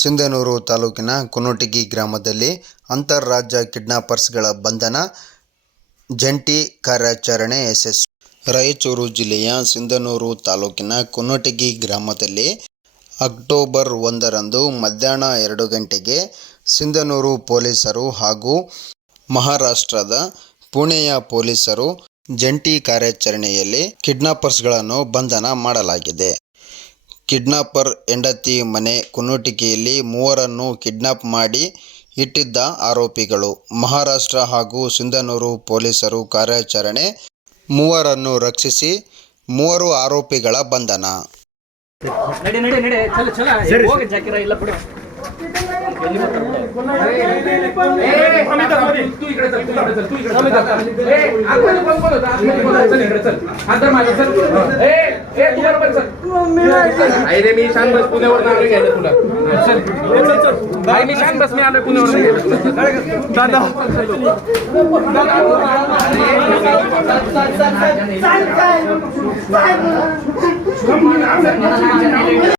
ಸಿಂಧನೂರು ತಾಲೂಕಿನ ಕುನೋಟಗಿ ಗ್ರಾಮದಲ್ಲಿ ಅಂತರರಾಜ್ಯ ಕಿಡ್ನಾಪರ್ಸ್ಗಳ ಬಂಧನ, ಜಂಟಿ ಕಾರ್ಯಾಚರಣೆ ಯಶಸ್ವಿ. ರಾಯಚೂರು ಜಿಲ್ಲೆಯ ಸಿಂಧನೂರು ತಾಲೂಕಿನ ಕುನೋಟಗಿ ಗ್ರಾಮದಲ್ಲಿ ಅಕ್ಟೋಬರ್ 1ರಂದು ಮಧ್ಯಾಹ್ನ 2 ಗಂಟೆಗೆ ಸಿಂಧನೂರು ಪೊಲೀಸರು ಹಾಗೂ ಮಹಾರಾಷ್ಟ್ರದ ಪುಣೆಯ ಪೊಲೀಸರು ಜಂಟಿ ಕಾರ್ಯಾಚರಣೆಯಲ್ಲಿ ಕಿಡ್ನಾಪರ್ಸ್ಗಳನ್ನು ಬಂಧನ ಮಾಡಲಾಗಿದೆ. ಕಿಡ್ನಾಪರ್ ಹೆಂಡತಿ ಮನೆ ಕುನೋಟಗಿಯಲ್ಲಿ 3ರನ್ನು ಕಿಡ್ನಾಪ್ ಮಾಡಿ ಇಟ್ಟಿದ್ದ ಆರೋಪಿಗಳು. ಮಹಾರಾಷ್ಟ್ರ ಹಾಗೂ ಸಿಂಧನೂರು ಪೊಲೀಸರು ಕಾರ್ಯಾಚರಣೆ, 3ರನ್ನು ರಕ್ಷಿಸಿ 3 ಆರೋಪಿಗಳ ಬಂಧನ. अरे मी सांग बस पुण्यावर नागरिक आहे तुला मी सांग बस मी आलोय पुण्यावर